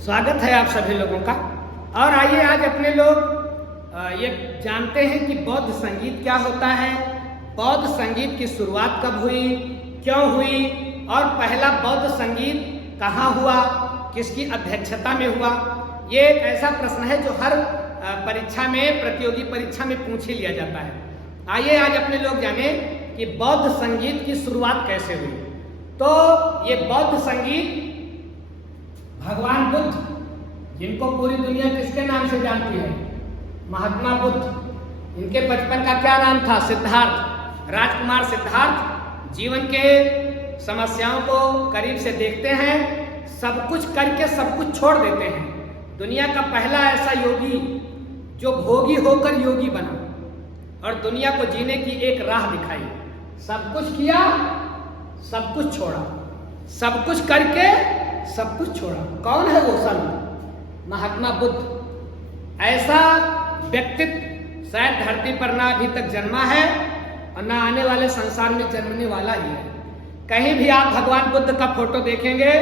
स्वागत है आप सभी लोगों का। और आइए आज अपने लोग ये जानते हैं कि बौद्ध संगीत क्या होता है, बौद्ध संगीत की शुरुआत कब हुई, क्यों हुई और पहला बौद्ध संगीत कहाँ हुआ, किसकी अध्यक्षता में हुआ। ये एक ऐसा प्रश्न है जो हर परीक्षा में, प्रतियोगी परीक्षा में पूछ ही लिया जाता है। आइए आज अपने लोग जाने कि बौद्ध संगीत की शुरुआत कैसे हुई। तो ये बौद्ध संगीत भगवान बुद्ध, जिनको पूरी दुनिया किसके नाम से जानती है, महात्मा बुद्ध, इनके बचपन का क्या नाम था, सिद्धार्थ, राजकुमार सिद्धार्थ। जीवन के समस्याओं को करीब से देखते हैं, सब कुछ करके सब कुछ छोड़ देते हैं। दुनिया का पहला ऐसा योगी जो भोगी होकर योगी बना और दुनिया को जीने की एक राह दिखाई। सब कुछ किया, सब कुछ छोड़ा, सब कुछ करके सब कुछ छोड़ा। कौन है वो संत? महात्मा बुद्ध। ऐसा व्यक्तित्व शायद धरती पर ना अभी तक जन्मा है और ना आने वाले संसार में जन्मने वाला ही है। कहीं भी आप भगवान बुद्ध का फोटो देखेंगे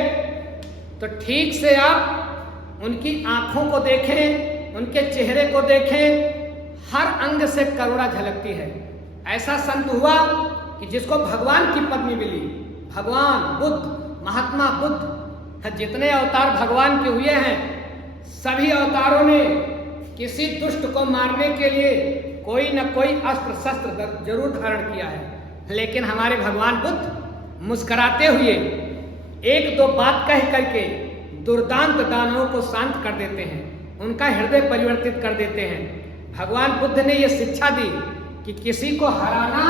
तो ठीक से आप उनकी आंखों को देखें, उनके चेहरे को देखें, हर अंग से करुणा झलकती है। ऐसा संत हुआ कि जिसको भगवान की पदवी मिली। भगवान बुद्ध, महात्मा बुद्ध, जितने अवतार भगवान के हुए हैं, सभी अवतारों ने किसी दुष्ट को मारने के लिए कोई न कोई अस्त्र शस्त्र जरूर धारण किया है। लेकिन हमारे भगवान बुद्ध मुस्कुराते हुए एक दो बात कह करके दुर्दांत दानवों को शांत कर देते हैं, उनका हृदय परिवर्तित कर देते हैं। भगवान बुद्ध ने यह शिक्षा दी कि किसी को हराना,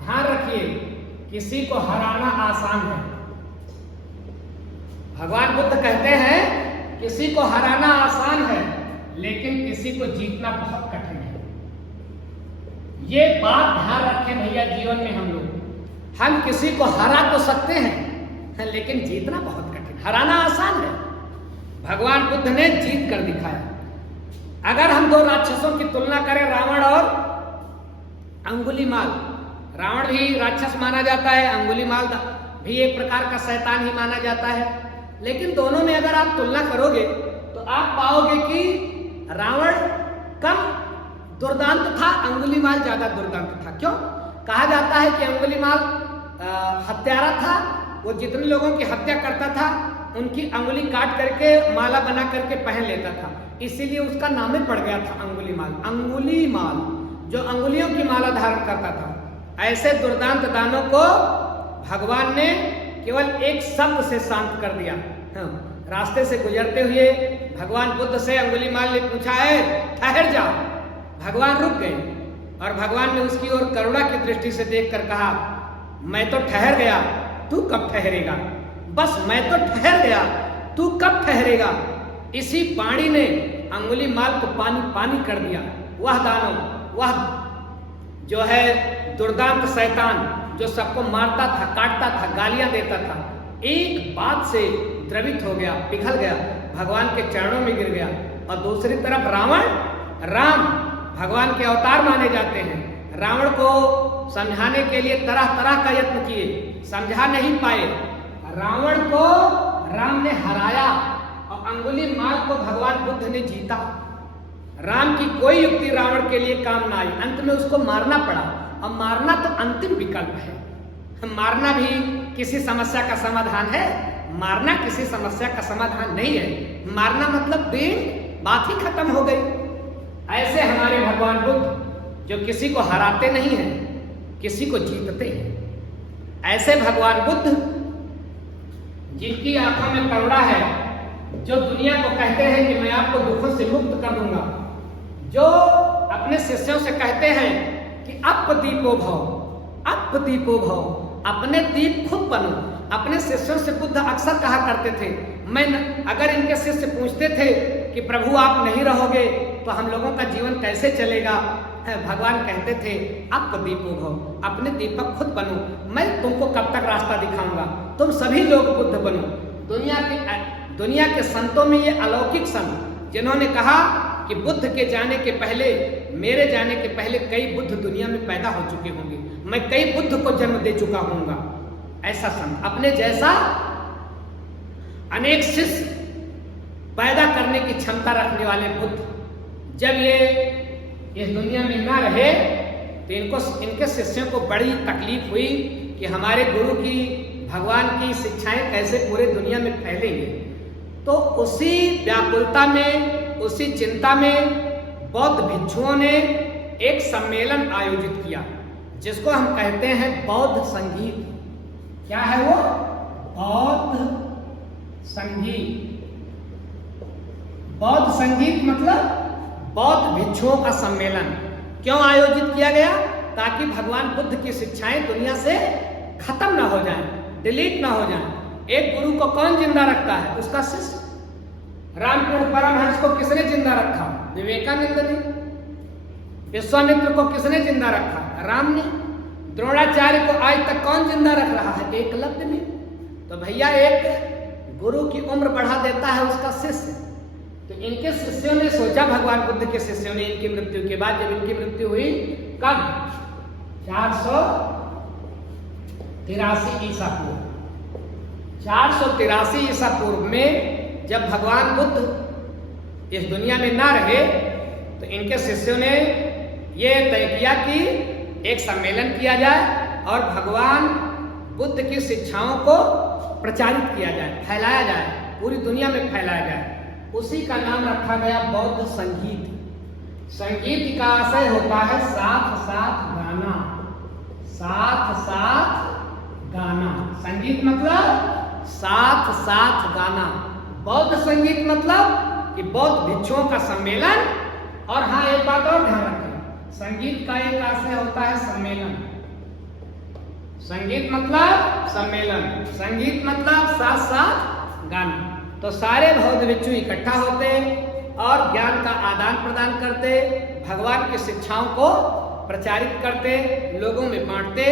ध्यान रखिए, किसी को हराना आसान है। भगवान बुद्ध कहते हैं किसी को हराना आसान है लेकिन किसी को जीतना बहुत कठिन है। ये बात ध्यान रखें भैया, जीवन में हम किसी को हरा तो सकते हैं लेकिन जीतना बहुत कठिन, हराना आसान है। भगवान बुद्ध ने जीत कर दिखाया। अगर हम दो राक्षसों की तुलना करें, रावण और अंगुलीमाल, रावण भी राक्षस माना जाता है, अंगुलीमाल भी एक प्रकार का शैतान ही माना जाता है। लेकिन दोनों में अगर आप तुलना करोगे तो आप पाओगे कि रावण कम दुर्दांत था, अंगुलीमाल ज्यादा दुर्दांत था। क्यों? कहा जाता है कि अंगुलीमाल हत्यारा था, वो जितने लोगों की हत्या करता था उनकी अंगुली काट करके माला बना करके पहन लेता था, इसीलिए उसका नाम ही पड़ गया था अंगुलीमाल। अंगुलीमाल जो अंगुलियों की माला धारण करता था। ऐसे दुर्दांत दानों को भगवान ने केवल एक शब्द से शांत कर दिया। रास्ते से गुजरते हुए भगवान बुद्ध से अंगुलीमाल ने पूछा है, ठहर जाओ। भगवान रुक गए और भगवान ने उसकी ओर करुणा की दृष्टि से देखकर कहा, मैं तो ठहर गया, तू कब ठहरेगा? बस मैं तो ठहर गया, तू कब ठहरेगा? इसी पानी ने अंगुलीमाल को पानी पानी कर दिया। वह दानव, वह जो है दुर्दांत शैतान जो सबको मारता था, काटता था, गालियां देता था, एक बात से द्रवित हो गया, पिघल गया, भगवान के चरणों में गिर गया। और दूसरी तरफ रावण, राम भगवान के अवतार माने जाते हैं, रावण को समझाने के लिए तरह तरह का यत्न किए, समझा नहीं पाए। रावण को राम ने हराया और अंगुलीमाल को भगवान बुद्ध ने जीता। राम की कोई युक्ति रावण के लिए काम ना आई, अंत में उसको मारना पड़ा। और मारना तो अंतिम विकल्प है। मारना भी किसी समस्या का समाधान है? मारना किसी समस्या का समाधान नहीं है। मारना मतलब बात ही खत्म हो गई। ऐसे हमारे भगवान बुद्ध जो किसी को हराते नहीं हैं, किसी को जीतते हैं। ऐसे भगवान बुद्ध जिनकी आंखों में करुणा है, जो दुनिया को कहते हैं कि मैं आपको दुखों से मुक्त कर दूंगा, जो अपने शिष्यों से कहते हैं कि अपदीपो भव, अपदीपो भव, अपने दीप खुद बनो। अपने शिष्यों से बुद्ध अक्सर कहा करते थे, अगर इनके शिष्य पूछते थे कि प्रभु आप नहीं रहोगे तो हम लोगों का जीवन कैसे चलेगा, भगवान कहते थे अपदीपो भव, अपने दीपक खुद बनो, मैं तुमको कब तक रास्ता दिखाऊंगा, तुम सभी लोग बुद्ध बनो। दुनिया के संतों में ये अलौकिक संत जिन्होंने कहा कि बुद्ध के जाने के पहले, मेरे जाने के पहले कई बुद्ध दुनिया में पैदा हो चुके होंगे, मैं कई बुद्ध को जन्म दे चुका हूंगा। ऐसा संत, अपने जैसा अनेक शिष्य करने की क्षमता रखने वाले बुद्ध जब ये इस दुनिया में ना रहे तो इनके शिष्यों को बड़ी तकलीफ हुई कि हमारे गुरु की, भगवान की शिक्षाएं कैसे पूरे दुनिया में फैलेंगी। तो उसी व्याकुलता में, उसी चिंता में बौद्ध भिक्षुओं ने एक सम्मेलन आयोजित किया जिसको हम कहते हैं बौद्ध संगीत। क्या है वो? बौद्ध संगीत। बौद्ध संगीत मतलब बौद्ध भिक्षुओं का सम्मेलन। क्यों आयोजित किया गया? ताकि भगवान बुद्ध की शिक्षाएं दुनिया से खत्म ना हो जाएं, डिलीट ना हो जाएं। एक गुरु को कौन जिंदा रखता है? उसका शिष्य। रामकृष्ण परमहंस को किसने जिंदा रखा? विवेकानंद ने। विश्वामित्र को किसने जिंदा रखा? राम ने। द्रोणाचार्य को आज तक कौन जिंदा रख रहा है? एकलव्य ने। तो भैया एक गुरु की उम्र बढ़ा देता है उसका शिष्य। तो इनके शिष्यों ने सोचा, भगवान बुद्ध के शिष्यों ने इनकी मृत्यु के बाद, जब इनकी मृत्यु हुई कब? 483 ईसा पूर्व। 483 ईसा पूर्व में जब भगवान बुद्ध इस दुनिया में ना रहे तो इनके शिष्यों ने ये तय किया कि एक सम्मेलन किया जाए और भगवान बुद्ध की शिक्षाओं को प्रचारित किया जाए, फैलाया जाए, पूरी दुनिया में फैलाया जाए। उसी का नाम रखा गया बौद्ध संगीत। संगीत का आशय होता है साथ साथ गाना। साथ साथ गाना। संगीत मतलब साथ साथ गाना। बौद्ध संगीत मतलब कि बौद्ध भिक्षुओं का सम्मेलन। और हाँ, एक बात और ध्यान रखें, संगीत का एक आशय होता है सम्मेलन। संगीत मतलब सम्मेलन, संगीत मतलब साथ साथ गाना। तो सारे बौद्ध भिक्षु इकट्ठा होते और ज्ञान का आदान प्रदान करते, भगवान की शिक्षाओं को प्रचारित करते, लोगों में बांटते।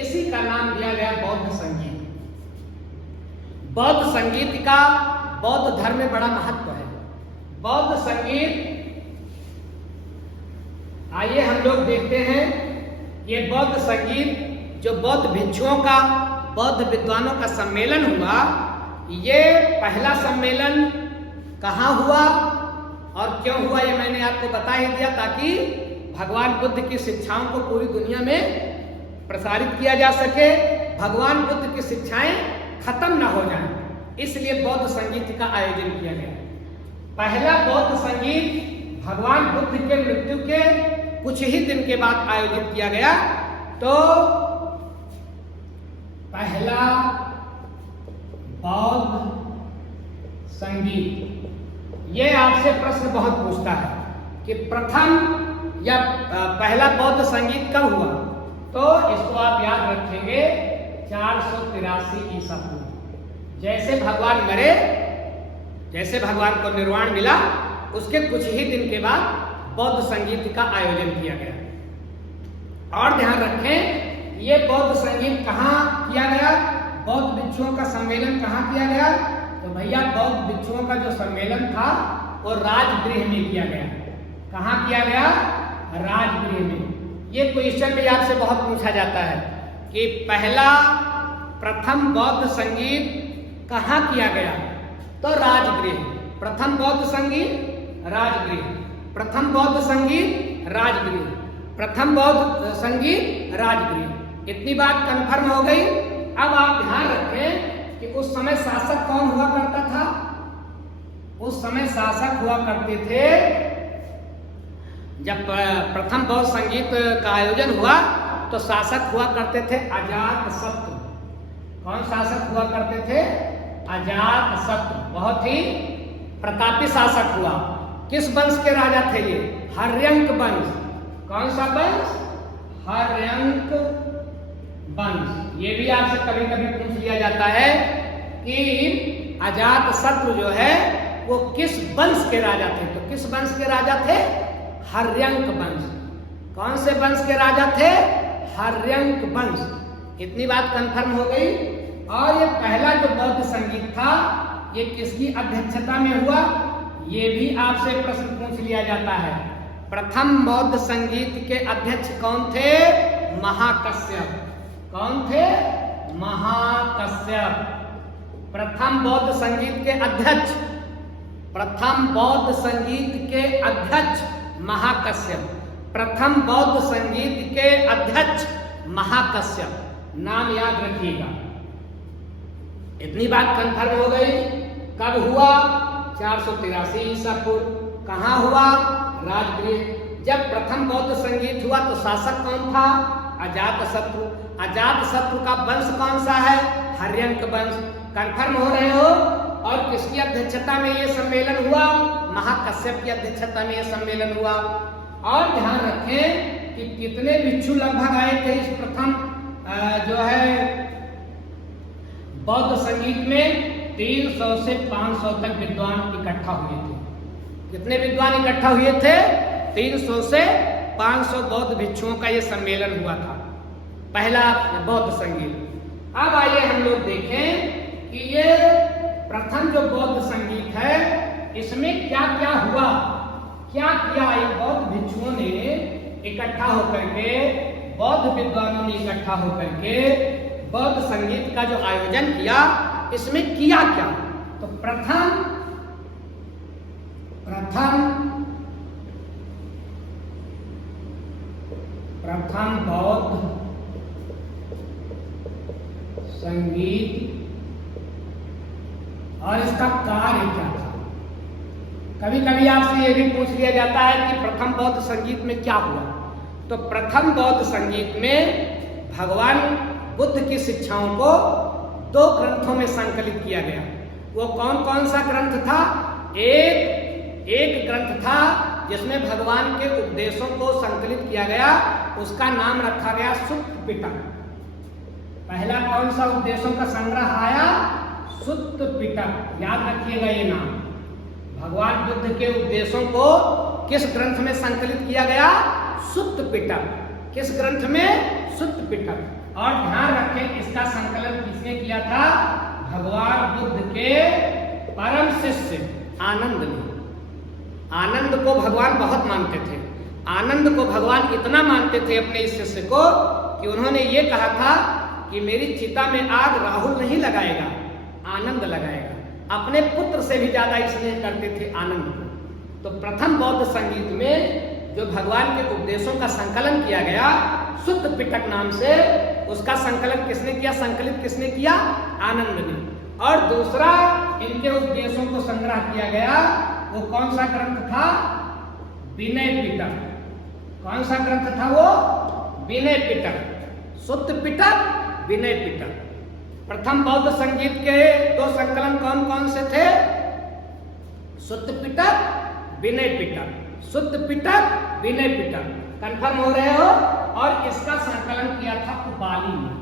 इसी का नाम दिया गया बौद्ध संगीत। बौद्ध संगीत का बौद्ध धर्म में बड़ा महत्व है। बौद्ध संगीत, आइए हम लोग देखते हैं ये बौद्ध संगीत जो बौद्ध भिक्षुओं का, बौद्ध विद्वानों का सम्मेलन हुआ। ये पहला सम्मेलन कहाँ हुआ और क्यों हुआ ये मैंने आपको बता ही दिया, ताकि भगवान बुद्ध की शिक्षाओं को पूरी दुनिया में प्रसारित किया जा सके, भगवान बुद्ध की शिक्षाएं खत्म ना हो जाएं। इसलिए बौद्ध संगीत का आयोजन किया गया। पहला बौद्ध संगीत भगवान बुद्ध के मृत्यु के कुछ ही दिन के बाद आयोजित किया गया। तो पहला बौद्ध संगीत, ये आपसे प्रश्न बहुत पूछता है कि प्रथम या पहला बौद्ध संगीत कब हुआ? तो इसको आप याद रखेंगे 483 ईसा पूर्व। जैसे भगवान मरे, जैसे भगवान को निर्वाण मिला, उसके कुछ ही दिन के बाद बौद्ध संगीत का आयोजन किया गया। और ध्यान रखें, ये बौद्ध संगीत कहाँ किया गया? बौद्ध भिक्षुओं का सम्मेलन कहाँ किया गया? तो भैया बौद्ध भिक्षुओं का जो सम्मेलन था वो राजगृह में किया गया। कहाँ किया गया? राजगृह में। ये क्वेश्चन भी आपसे बहुत पूछा जाता है कि पहला प्रथम बौद्ध संगीत कहाँ किया गया? तो राजगृह। प्रथम बौद्ध संगीत राजगृह, प्रथम बौद्ध संगीत राजगृह, प्रथम बौद्ध संगीत राजगृह। इतनी बात कंफर्म हो गई। अब आप ध्यान रखें कि उस समय शासक कौन हुआ करता था? उस समय शासक हुआ करते थे, जब प्रथम बौद्ध संगीत का आयोजन हुआ तो शासक हुआ करते थे अजातशत्रु। कौन शासक हुआ करते थे? अजातशत्रु। बहुत ही प्रतापी शासक हुआ। किस वंश के राजा थे ये? हर्यंक वंश। कौन सा वंश? हर्यंक वंश। ये भी आपसे कभी कभी पूछ लिया जाता है कि अजातशत्रु जो है वो किस वंश के राजा थे? तो किस वंश के राजा थे? हर्यंक वंश। कौन से वंश के राजा थे? हर्यंक वंश। इतनी बात कंफर्म हो गई। और ये पहला जो बौद्ध संगीत था ये किसकी अध्यक्षता में हुआ? ये भी आपसे प्रश्न पूछ लिया जाता है। प्रथम बौद्ध संगीत के अध्यक्ष कौन थे? महाकश्यप। कौन थे? महाकश्यप। प्रथम बौद्ध संगीत के अध्यक्ष प्रथम बौद्ध संगीत के अध्यक्ष महाकश्यप, प्रथम बौद्ध संगीत के अध्यक्ष महाकश्यप, नाम याद रखिएगा। इतनी बात कंफर्म हो गई। कब हुआ? 483 ईसा पूर्व। कहाँ हुआ? राजगृह। जब प्रथम बौद्ध संगीत हुआ तो शासक कौन था? अजातशत्रु। अजातशत्रु का वंश कौन सा है? हर्यंक वंश। कंफर्म हो रहे हो? और किसकी अध्यक्षता में ये सम्मेलन हुआ? महाकश्यप की अध्यक्षता में ये सम्मेलन हुआ। और ध्यान रखें कि कितने भिक्षु लगभग आए थे इस प्रथम जो है बौद्ध संगीत में? 300 से 500 तक विद्वान इकट्ठा हुए थे। कितने विद्वान इकट्ठा हुए थे? 300 से 500 बौद्ध भिक्षुओं का यह सम्मेलन हुआ था, पहला बौद्ध संगीत। अब आइए हम लोग देखें कि ये प्रथम जो बौद्ध संगीत है इसमें क्या क्या हुआ, क्या किया इन बौद्ध भिक्षुओं ने इकट्ठा होकर के, बौद्ध विद्वानों ने इकट्ठा होकर के बौद्ध संगीत का जो आयोजन किया, इसमें किया क्या? तो प्रथम बौद्ध संगीत और इसका कार्य क्या था। कभी कभी आपसे यह भी पूछ लिया जाता है कि प्रथम बौद्ध संगीत में क्या हुआ। तो प्रथम बौद्ध संगीत में भगवान बुद्ध की शिक्षाओं को 2 ग्रंथों में संकलित किया गया। वो कौन कौन सा ग्रंथ था? एक ग्रंथ था जिसमें भगवान के उपदेशों को संकलित किया गया, उसका नाम रखा गया सुत्त पिटक। पहला कौन सा उपदेशों का संग्रह आया? सुत्त पिटक। याद रखिएगा ये नाम। भगवान बुद्ध के उपदेशों को किस ग्रंथ में संकलित किया गया? सुत्त पिटक। किस ग्रंथ में? सुत्त पिटक। और ध्यान रखें इसका संकलन किसने किया था? भगवान बुद्ध के परम शिष्य आनंद ने। आनंद को भगवान बहुत मानते थे। आनंद को भगवान इतना मानते थे अपने इस शिष्य को कि उन्होंने ये कहा था कि मेरी चिता में आग राहुल नहीं लगाएगा, आनंद लगाएगा। अपने पुत्र से भी ज्यादा स्नेह करते थे आनंद को। तो प्रथम बौद्ध संगीत में जो भगवान के उपदेशों का संकलन किया गया सुत्त पिटक नाम से, उसका संकलन किसने किया? संकलित किसने किया? आनंद ने। और दूसरा इनके उपदेशों को संग्रह किया गया, वो कौन सा ग्रंथ था? विनय पिटक। कौन सा ग्रंथ था वो? विनय पिटक। सुत्त पिटक, विनय पिटक। प्रथम बौद्ध संगीत के 2 संकलन कौन कौन से थे? सुत्त पिटक, विनय पिटक। सुत्त पिटक, विनय पिटक। कंफर्म हो रहे हो? और इसका संकलन किया था उपाली ने।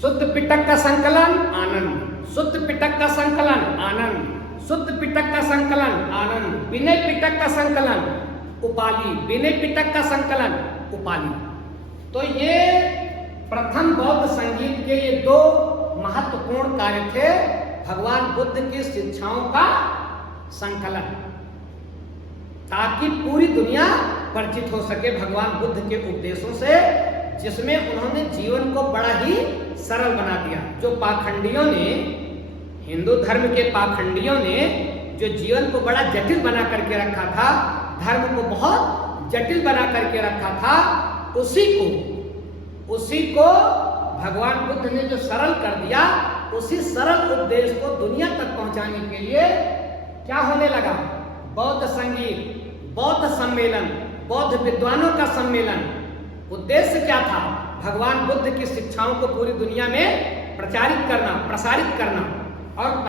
सुत्त पिटक का संकलन आनंद, सुत्त पिटक का संकलन आनंद, सुत्त पिटक का संकलन आनंद, विनय पिटक का संकलन उपाली, विनय पिटक का संकलन उपाली। तो ये प्रथम बौद्ध संगीत के ये 2 महत्वपूर्ण कार्य थे, भगवान बुद्ध की शिक्षाओं का संकलन, ताकि पूरी दुनिया परिचित हो सके भगवान बुद्ध के उपदेशों से, जिसमें उन्होंने जीवन को बड़ा ही सरल बना दिया। जो पाखंडियों ने, हिंदू धर्म के पाखंडियों ने जो जीवन को बड़ा जटिल बना करके रखा था, धर्म को बहुत जटिल बना करके रखा था, उसी को भगवान बुद्ध ने जो सरल कर दिया, उसी सरल उपदेश को दुनिया तक पहुंचाने के लिए क्या होने लगा? बौद्ध संगीत, बौद्ध सम्मेलन, बौद्ध विद्वानों का सम्मेलन। उद्देश्य क्या था? भगवान बुद्ध की शिक्षाओं को पूरी दुनिया में प्रचारित करना, प्रसारित करना। और